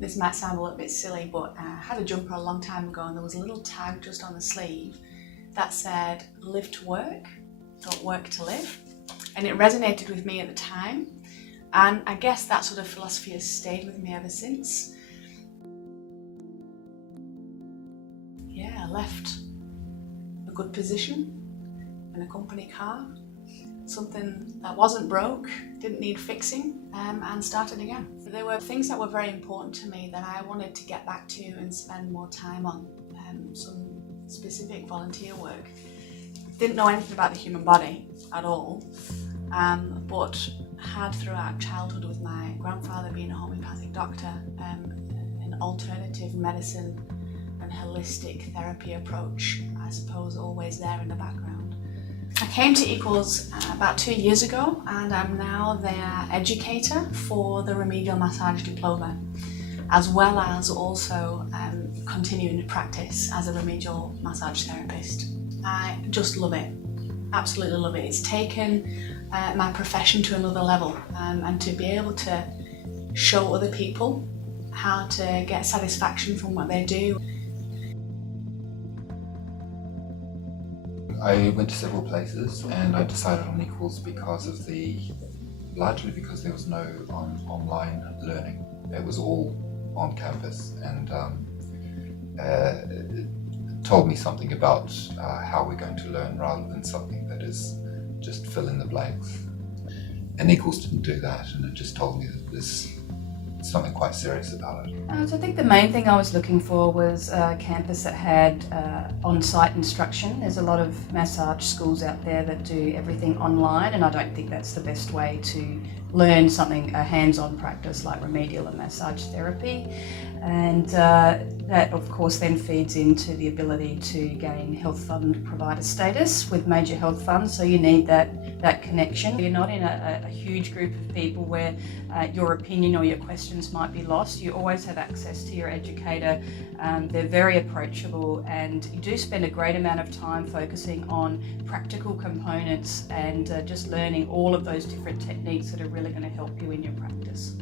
This might sound a little bit silly, but I had a jumper a long time ago and there was a little tag just on the sleeve that said, "Live to work, don't work to live." And it resonated with me at the time. And I guess that sort of philosophy has stayed with me ever since. Yeah, I left a good position in a company car, something that wasn't broke, didn't need fixing, and started again. There were things that were very important to me that I wanted to get back to and spend more time on, some specific volunteer work. Didn't know anything about the human body at all, but had throughout childhood, with my grandfather being a homeopathic doctor, an alternative medicine and holistic therapy approach, I suppose, always there in the background. I came to Equals about 2 years ago, and I'm now their educator for the Remedial Massage Diploma, as well as also continuing to practice as a remedial massage therapist. I just love it, absolutely love it. It's taken my profession to another level, and to be able to show other people how to get satisfaction from what they do. I went to several places and I decided on Equals largely because there was no online learning. It was all on campus, and it told me something about how we're going to learn rather than something that is just fill in the blanks. And Equals didn't do that, and it just told me that there's something quite serious about it. So I think the main thing I was looking for was a campus that had on-site instruction. There's a lot of massage schools out there that do everything online, and I don't think that's the best way to learn something, a hands-on practice like remedial and massage therapy. And that of course then feeds into the ability to gain health fund provider status with major health funds, so you need that connection. You're not in a huge group of people where your opinion or your questions might be lost. You always have access to your educator. They're very approachable, and you do spend a great amount of time focusing on practical components and just learning all of those different techniques that are really going to help you in your practice.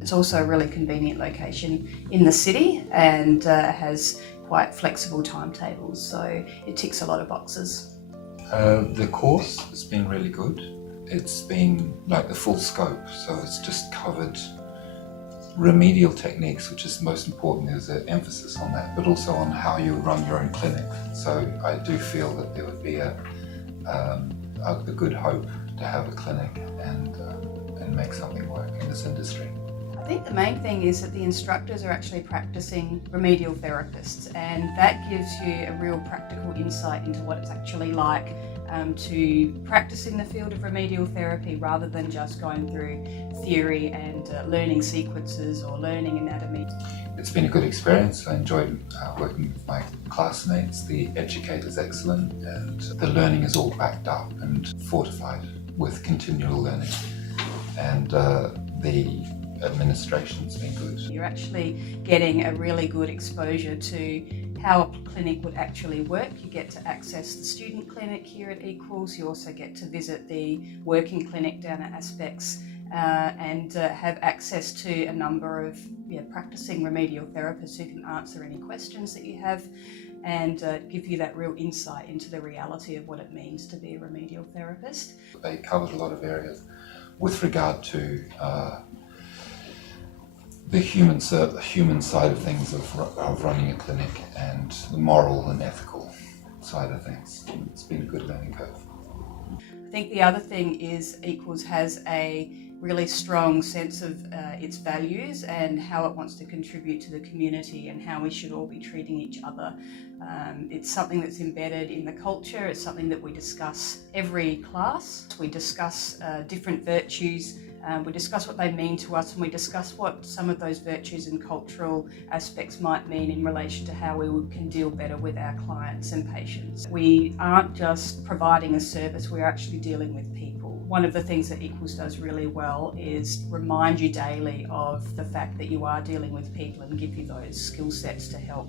It's also a really convenient location in the city and has quite flexible timetables, so it ticks a lot of boxes. The course has been really good. It's been like the full scope, so it's just covered remedial techniques, which is most important. There's an emphasis on that, but also on how you run your own clinic. So I do feel that there would be a good hope to have a clinic and make something work in this industry. I think the main thing is that the instructors are actually practicing remedial therapists, and that gives you a real practical insight into what it's actually like to practice in the field of remedial therapy, rather than just going through theory and learning sequences or learning anatomy. It's been a good experience. I enjoyed working with my classmates. The educator's excellent, and the learning is all backed up and fortified with continual learning. And the administration's been good. You're actually getting a really good exposure to how a clinic would actually work. You get to access the student clinic here at Equals. You also get to visit the working clinic down at Aspects and have access to a number of practicing remedial therapists who can answer any questions that you have and give you that real insight into the reality of what it means to be a remedial therapist. They covered a lot of areas with regard to the human side of things of running a clinic, and the moral and ethical side of things. It's been a good learning curve. I think the other thing is Equals has a really strong sense of its values and how it wants to contribute to the community and how we should all be treating each other. It's something that's embedded in the culture. It's something that we discuss every class. We discuss different virtues. We discuss what they mean to us, and we discuss what some of those virtues and cultural aspects might mean in relation to how we can deal better with our clients and patients. We aren't just providing a service, we're actually dealing with people. One of the things that Equals does really well is remind you daily of the fact that you are dealing with people and give you those skill sets to help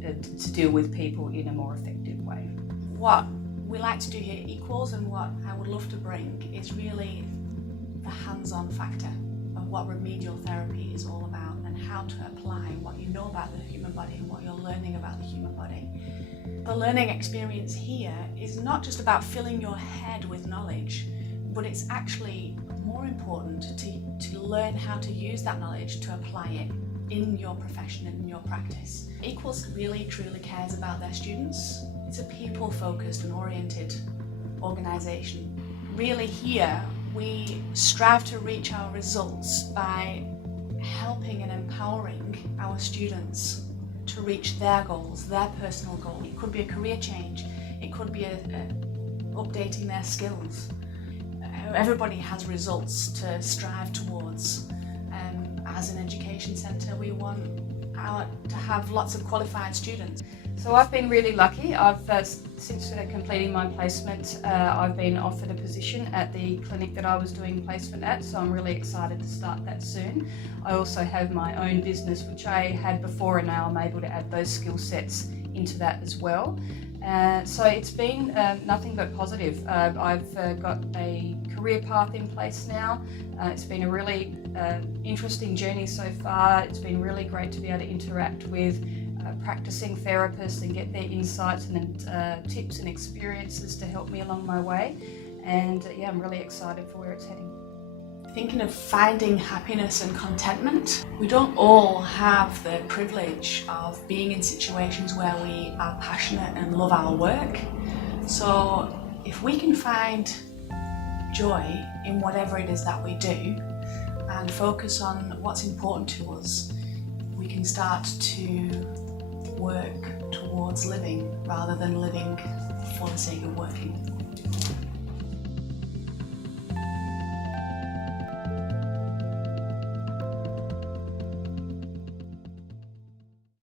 to deal with people in a more effective way. What we like to do here at Equals, and what I would love to bring, is really the hands-on factor of what remedial therapy is all about and how to apply what you know about the human body and what you're learning about the human body. The learning experience here is not just about filling your head with knowledge, but it's actually more important to learn how to use that knowledge to apply it in your profession and in your practice. Equals really truly cares about their students. It's a people-focused and oriented organisation. Really here, we strive to reach our results by helping and empowering our students to reach their goals, their personal goal. It could be a career change, it could be updating their skills. Everybody has results to strive towards. As an education centre, we want to have lots of qualified students. So I've been really lucky. Since completing my placement, I've been offered a position at the clinic that I was doing placement at, so I'm really excited to start that soon. I also have my own business, which I had before, and now I'm able to add those skill sets into that as well. So it's been nothing but positive. I've got a career path in place now. It's been a really interesting journey so far. It's been really great to be able to interact with practicing therapists and get their insights and tips and experiences to help me along my way. And yeah, I'm really excited for where it's heading. Thinking of finding happiness and contentment. We don't all have the privilege of being in situations where we are passionate and love our work. So if we can find joy in whatever it is that we do and focus on what's important to us, we can start to work towards living rather than living for the sake of working.